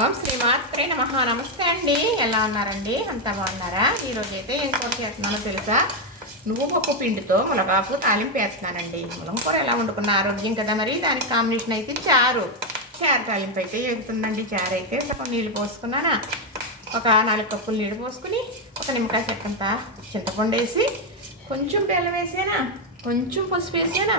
ఓం శ్రీమాత్రే నమ. నమస్తే అండి. ఎలా ఉన్నారండి? అంతా బాగున్నారా? ఈరోజు అయితే ఏం కూర చేస్తున్నానో తెలుసా? నువ్వు పప్పు పిండితో మునగాకు తాలింపు వేస్తున్నానండి. ములం కూర ఎలా వండుకున్న ఆరోగ్యం కదా మరి? దానికి కాంబినేషన్ అయితే చారు. చారు తాలింపు అయితే ఎగుతుందండి చారు అయితే సగం నీళ్ళు పోసుకున్నానా? ఒక నాలుగు కప్పులు నీళ్ళు పోసుకుని ఒక నిమ్మకాయ చెక్కంత చింతపండు వేసి కొంచెం బెల్లం వేసానా? కొంచెం పసుపు వేసానా?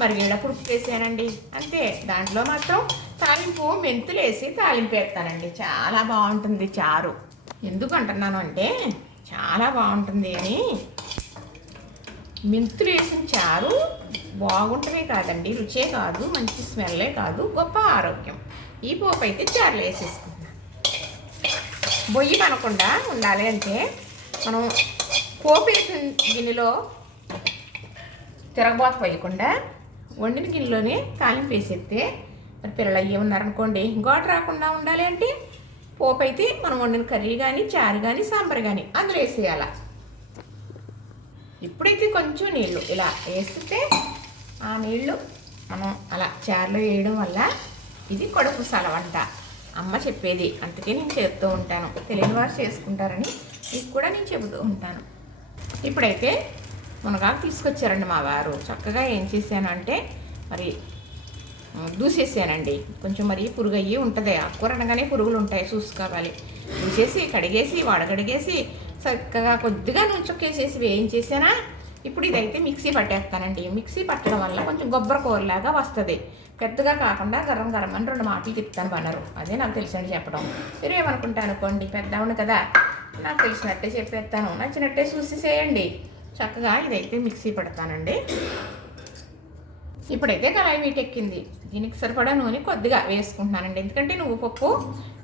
మరి మరిగేటప్పుడు ఉప్పు వేసానండి అంతే దాంట్లో మాత్రం తాలింపు మెంతులు వేసి తాలింపు వేస్తానండి. చాలా బాగుంటుంది చారు. ఎందుకు అంటున్నాను అంటే చాలా బాగుంటుంది అని. మెంతులు వేసిన చారు బాగుంటమే కాదండి. రుచే కాదు మంచి స్మెల్లే కాదు గొప్ప ఆరోగ్యం. ఈ పోపు అయితే చారులు వేసేసుకుంటాం బొయ్యి పనకుండా ఉండాలి అంటే మనం పోపు వేసిన గిన్నెలో తిరగబోత పోయకుండా వండిన గిన్నెలోనే తాలింపు వేసేస్తే మరి పిల్లలు అయ్యి ఉన్నారనుకోండి. గోట రాకుండా ఉండాలి అంటే పోపు అయితే మనం వండిన కర్రీ కానీ చారు కానీ సాంబార్ కానీ అందులో వేసేయాల. ఇప్పుడైతే కొంచెం నీళ్ళు ఇలా వేస్తే ఆ నీళ్ళు మనం అలా చారులో వేయడం వల్ల ఇది కొడుకు సలవంట. అమ్మ చెప్పేది అందుకే నేను చెప్తూ ఉంటాను. తెలియని వారు చేసుకుంటారని మీకు కూడా నేను చెబుతూ ఉంటాను. ఇప్పుడైతే మునగాకు తీసుకొచ్చారండి మా వారు. చక్కగా ఏం చేశానంటే మరి దూసేసానండి. కొంచెం మరి పురుగు అయ్యి ఉంటుంది. కూర అనగానే పురుగులు ఉంటాయి చూసుకోవాలి. దూసేసి కడిగేసి వడగడిగేసి చక్కగా కొద్దిగా నుంచొక్కేసేసి వేయించేసానా? ఇప్పుడు ఇదైతే మిక్సీ పట్టేస్తానండి. మిక్సీ పట్టడం వల్ల కొంచెం కొబ్బరి కూరలాగా వస్తుంది. పెద్దగా కాకుండా గరం గరం అని రెండు మాటలు తిప్పుతాను బనరు అదే నాకు తెలిసింది చెప్పడం. మీరు ఏమనుకుంటాను అనుకోండి పెద్దవును కదా నాకు తెలిసినట్టే చెప్పేస్తాను. నచ్చినట్టే చూసి చేయండి చక్కగా ఇదైతే మిక్సీ పెడతానండి. ఇప్పుడైతే కళాయి వీటెక్కింది దీనికి సరిపడా నూనె కొద్దిగా వేసుకుంటున్నానండి. ఎందుకంటే నువ్వు పప్పు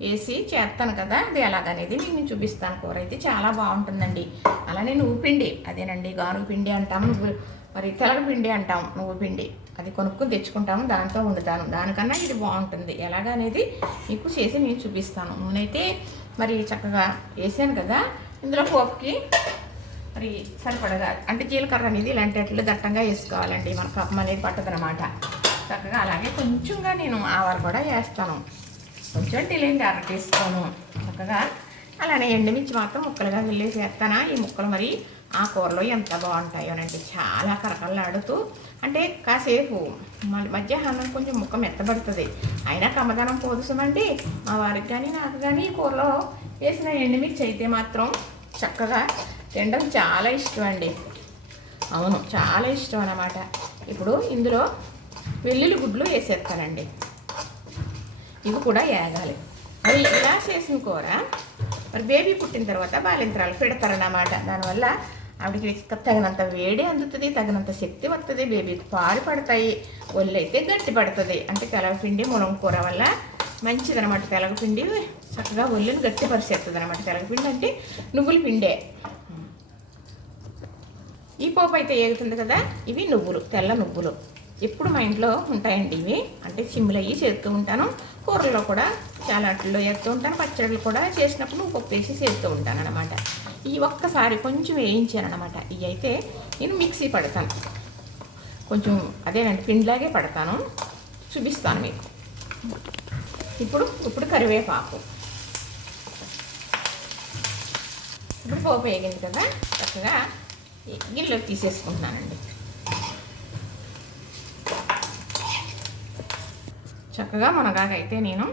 వేసి చేస్తాను కదా అది ఎలాగనేది నేను చూపిస్తాను. కూర అయితే చాలా బాగుంటుందండి. అలానే నువ్వు పిండి అదేనండి గానుగ పిండి అంటాము నువ్వు మరి తెలగ పిండి అంటాం నువ్వు పిండి. అది కొనుక్కుని తెచ్చుకుంటాము దాంతో వండుతాను. దానికన్నా ఇది బాగుంటుంది. ఎలాగనేది మీకు చేసి నేను చూపిస్తాను. నూనె అయితే మరి చక్కగా వేసాను కదా ఇందులో పోపుకి మరి సరిపడగా అంటే జీలకర్ర అనేది ఇలాంటి అట్లు దట్టంగా వేసుకోవాలండి. మన కప్పం అనేది పట్టదనమాట చక్కగా అలాగే కొంచెంగా నేను ఆవాలు కూడా వేస్తాను. కొంచెం తెలియండి అర తీసుకోను చక్కగా అలానే ఎండుమిర్చి మాత్రం ముక్కలుగా వెళ్ళేసి వేస్తానా. ఈ ముక్కలు మరి ఆ కూరలో ఎంత బాగుంటాయోనండి. చాలా కరకల్లాడుతూ అంటే కాసేపు మళ్ళీ మధ్యాహ్నం కొంచెం ముక్క మెత్తబడుతుంది. అయినా కమ్మదనం పోదుసమండి మా వారికి కానీ నాకు కానీ ఈ కూరలో వేసిన ఎండుమిర్చి అయితే మాత్రం చక్కగా తినడం చాలా ఇష్టం అండి అవును. చాలా ఇష్టం అన్నమాట ఇప్పుడు ఇందులో వెల్లుల్లి గుడ్లు వేసేస్తానండి. ఇవి కూడా వేగాలి మరి ఇలా చేసిన కూర మరి బేబీ పుట్టిన తర్వాత బాలింతరాలు పెడతారన్నమాట. దానివల్ల ఆవిడకి తగినంత వేడి అందుతుంది తగినంత శక్తి వస్తుంది బేబీకి పాలు పడతాయి ఒళ్ళు అయితే గట్టి పడుతుంది. అంటే తెలగపిండి కూర వల్ల మంచిదనమాట తెలగపిండి చక్కగా ఒళ్ళుని గట్టి పరిచేస్తుంది అనమాట తెలగపిండి అంటే నువ్వుల పిండే. ఈ పోపు అయితే ఏగుతుంది కదా? ఇవి నువ్వులు తెల్ల నువ్వులు. ఎప్పుడు మా ఇంట్లో ఉంటాయండి ఇవి. అంటే చిమ్ములు అయ్యి చేస్తూ ఉంటాను. కూరల్లో కూడా చాలా అట్లలో వేస్తూ ఉంటాను. పచ్చళ్ళు కూడా చేసినప్పుడు నువ్వు పప్పు వేసి చేస్తూ ఉంటాను అనమాట ఈ ఒక్కసారి కొంచెం వేయించాను అనమాట ఇవి అయితే నేను మిక్సీ పడతాను. కొంచెం అదేనండి పిండిలాగే పడతాను. చూపిస్తాను మీకు. ఇప్పుడు ఇప్పుడు కరివేపాకు. ఇప్పుడు పోపు వేగింది కదా? చక్కగా గిన్నెలో తీసేసుకుంటున్నానండి. చక్కగా మునగాకైతే నేను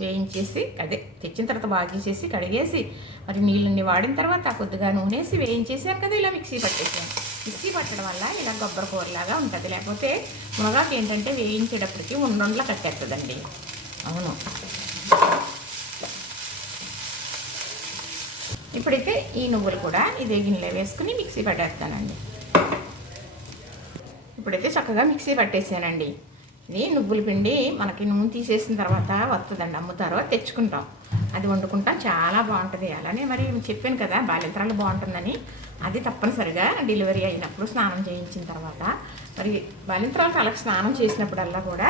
వేయించేసి అదే తెచ్చిన తర్వాత బాగా చేసేసి కడిగేసి మరి నీళ్ళని వాడిన తర్వాత కొద్దిగా నూనెసి వేయించేసాను కదా ఇలా మిక్సీ పట్టేసాను మిక్సీ పట్టడం వల్ల ఇలా కొబ్బరి కూరలాగా ఉంటుంది. లేకపోతే మునగాకు ఏంటంటే వేయించేటప్పటికి ఉండొండలా కట్టేస్తుందండి. అవును. ఇప్పుడైతే ఈ నువ్వులు కూడా ఇదే గిన్నెలో వేసుకుని మిక్సీ పట్టేస్తానండి. ఇప్పుడైతే చక్కగా మిక్సీ పట్టేసానండి. ఇది నువ్వుల పిండి మనకి నూనె తీసేసిన తర్వాత వస్తుందండి అమ్ముతారు తెచ్చుకుంటాం. అది వండుకుంటాం చాలా బాగుంటుంది. అలానే మరి చెప్పాను కదా బాలింతరాలు బాగుంటుందని. అది తప్పనిసరిగా డెలివరీ అయినప్పుడు స్నానం చేయించిన తర్వాత మరి బాలింతరాలు తలకు స్నానం చేసినప్పుడల్లా కూడా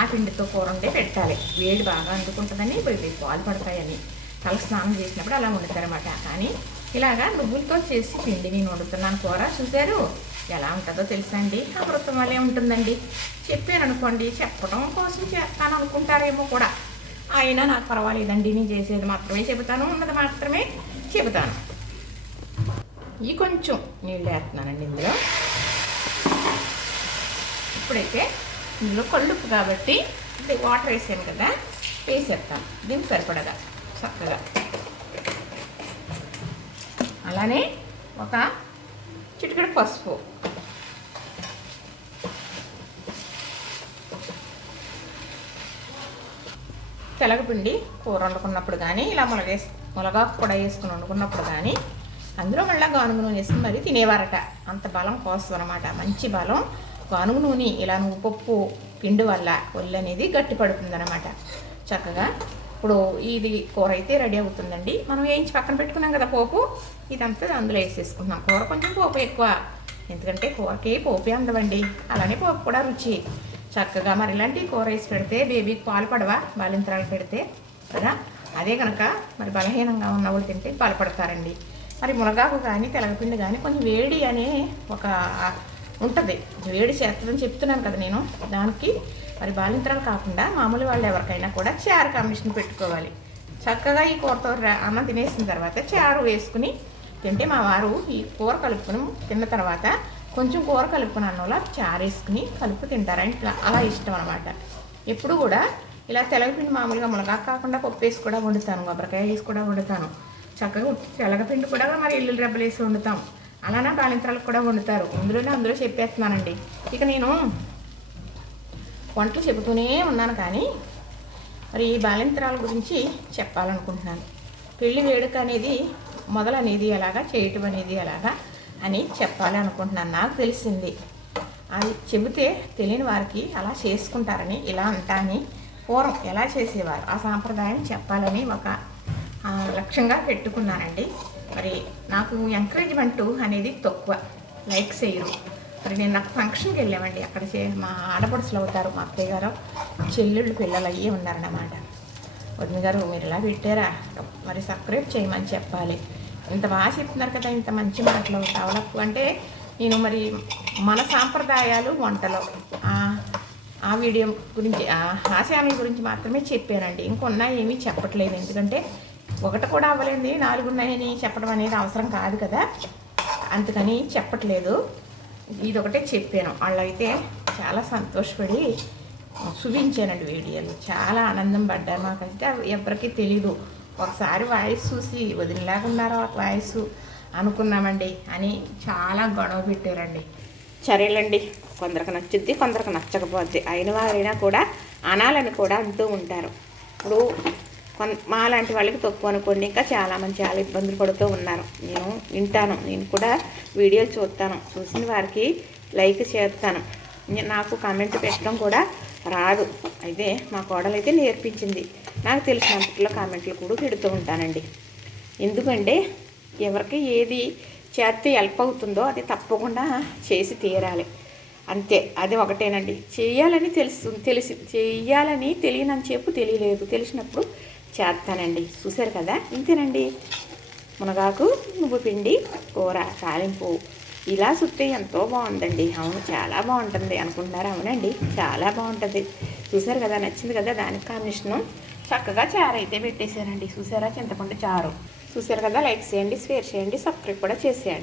ఆ పిండితో కూర ఉండే పెట్టాలి. వేడి బాగా అందుకుంటుందని పాలు పడతాయని. తల స్నానం చేసినప్పుడు అలా వండుతారన్నమాట. కానీ ఇలాగా నువ్వులతో చేసి పిండి నేను వండుతున్నాను కూర. చూశారు? ఎలా ఉంటుందో తెలుసా అండి? అమృతం వల్లే ఉంటుందండి. చెప్పాను అనుకోండి చెప్పడం కోసం చేస్తాను అనుకుంటారేమో కూడా. అయినా నాకు పర్వాలేదండి. నేను చేసేది మాత్రమే చెబుతాను. ఉన్నది మాత్రమే చెబుతాను. ఈ కొంచెం నీళ్ళు వేస్తున్నానండి ఇందులో. ఇప్పుడైతే ఇందులో కళ్ళుప్పు కాబట్టి ఇది వాటర్ వేసాను కదా వేసేస్తాను. దీనికి సరిపడగా చక్కగా. అలానే ఒక చిటికెడు పసుపు. తెలగపిండి కూర వండుకున్నప్పుడు కానీ ఇలా ములగేసి ములగాకు కూడా వేసుకుని వండుకున్నప్పుడు కానీ అందులో మళ్ళీ గానుగ నూనె వేసుకుని మరీ తినేవారట. అంత బలం కోసం అనమాట మంచి బలం. గానుగ నూనె ఇలా నువ్వు పప్పు పిండి వల్ల ఒళ్ళు అనేది గట్టి పడుతుంది అనమాట చక్కగా ఇప్పుడు ఇది కూర అయితే రెడీ అవుతుందండి. మనం వేయించి పక్కన పెట్టుకున్నాం కదా పోపు? ఇదంతా అందులో వేసేసుకుందాం కూర కొంచెం పోపు ఎక్కువ. ఎందుకంటే కూరకి పోపే అందవండి అలానే పోపు కూడా రుచి. చక్కగా మరి ఇలాంటి కూర వేసి పెడితే బేబీకి పాలు పడవా? బాలింతరాలు పెడితే. కదా? అదే కనుక మరి బలహీనంగా ఉన్న వాళ్ళు తింటే పాలపడతారండి. మరి మునగాకు కానీ తెలగపిండి కానీ కొంచెం వేడి అనే ఒక ఉంటుంది. వేడి చేస్తుందని చెప్తున్నాను కదా నేను. దానికి మరి బాలింతరాలు కాకుండా మామూలు వాళ్ళు ఎవరికైనా కూడా చారు కమిషన్ పెట్టుకోవాలి. చక్కగా ఈ కూరతో రా- అన్నం తినేసిన తర్వాత చారు వేసుకుని తింటే మా వారు ఈ కూర కలుపుకుని తిన్న తర్వాత కొంచెం కూర కలుపుకుని అన్నంలో చారు వేసుకుని కలుపు తింటారు ఇట్లా. అలా ఇష్టం అనమాట ఎప్పుడు కూడా ఇలా తెలగపిండి మామూలుగా మునగాకు కాకుండా పప్పు వేసి కూడా వండుతాను కొబ్బరికాయ వేసి కూడా వండుతాను. చక్కగా తెలగపిండి కూడా మరి ఎల్లుల్లి రెబ్బలు వేసి వండుతాం. అలానే బాలింతరాలకు కూడా వండుతారు. అందులోనే అందులో చెప్పేస్తున్నానండి. ఇక నేను వంటలు చెబుతూనే ఉన్నాను కానీ మరి ఈ బాలింతరాల గురించి చెప్పాలనుకుంటున్నాను. పెళ్ళి వేడుక అనేది మొదలనేది ఎలాగా చేయటం అనేది ఎలాగా అని చెప్పాలి అనుకుంటున్నాను నాకు తెలిసింది. అది చెబితే తెలియని వారికి అలా చేసుకుంటారని ఇలా అంటాని పూర్వం ఎలా చేసేవారు? ఆ సాంప్రదాయం చెప్పాలని ఒక లక్ష్యంగా పెట్టుకున్నానండి. మరి నాకు ఎంకరేజ్మెంట్ అనేది తక్కువ. లైక్ చేయరు. మరి నేను నాకు ఫంక్షన్కి వెళ్ళామండి. అక్కడ చే మా ఆడపడుచులు అవుతారు మా అత్తయ్య గారు. చెల్లెళ్ళు పిల్లలు అయ్యే ఉన్నారన్నమాట. వదిన గారు మీరు ఇలా పెట్టారా? మరి సబ్స్క్రైబ్ చేయమని చెప్పాలి. ఇంత బాగా చెప్తున్నారు కదా ఇంత మంచి మాటలు డెవలప్ అంటే నేను మరి మన సాంప్రదాయాలు వంటలు. ఆ- వీడియో గురించి ఆ ఛానల్ గురించి మాత్రమే చెప్పానండి. ఇంకొన్నా ఏమీ చెప్పట్లేదు. ఎందుకంటే ఒకటి కూడా అవ్వలేదు నాలుగున్నాయని చెప్పడం అనేది అవసరం కాదు కదా. అందుకని చెప్పట్లేదు. ఇది ఒకటే చెప్పాను. వాళ్ళైతే చాలా సంతోషపడి చూపించానండి వీడియోలు. చాలా ఆనందం పడ్డారు మాకైతే. ఎవరికీ తెలీదు. ఒకసారి వాయిస్ చూసి వదిలేకున్నారా వాయిస్ అనుకున్నామండి అని చాలా గొడవ పెట్టారండి. సరేలేండి కొందరికి నచ్చుద్ది కొందరికి నచ్చకపోద్ది. అయిన వారైనా కూడా అనాలని కూడా అంటూ ఉంటారు. ఇప్పుడు కొన్ మా లాంటి వాళ్ళకి తక్కువ అనుకోండి. ఇంకా చాలామంది చాలా ఇబ్బందులు పడుతూ ఉన్నారు. నేను వింటాను. నేను కూడా వీడియోలు చూస్తాను. చూసిన వారికి లైక్ చేస్తాను. నాకు కామెంట్ పెట్టడం కూడా రాదు. అయితే మా కోడలు అయితే నేర్పించింది. నాకు తెలిసినంతలో కామెంట్లు కూడా పెడుతూ ఉంటానండి. ఎందుకంటే ఎవరికి ఏది చేస్తే హెల్ప్ అవుతుందో అది తప్పకుండా చేసి తీరాలి. అంతే. అది ఒకటేనండి. చేయాలని తెలుసు తెలిసి చేయాలని తెలియనని చెప్పు తెలియలేదు. తెలిసినప్పుడు చేస్తానండి. చూశారు కదా? ఇంతేనండి. మునగాకు నువ్వు పిండి కూర తాలింపు. ఇలా చుట్టే ఎంతో బాగుందండి. అవును చాలా బాగుంటుంది అనుకుంటున్నారు. అవునండి చాలా బాగుంటుంది. చూసారు కదా? నచ్చింది కదా దానికి కాంబినేషను? చక్కగా చారు అయితే పెట్టేశారండి చూసారా చింతపండు చారు. చూసారు కదా? లైక్ చేయండి షేర్ చేయండి సబ్స్క్రైబ్ కూడా చేసేయండి.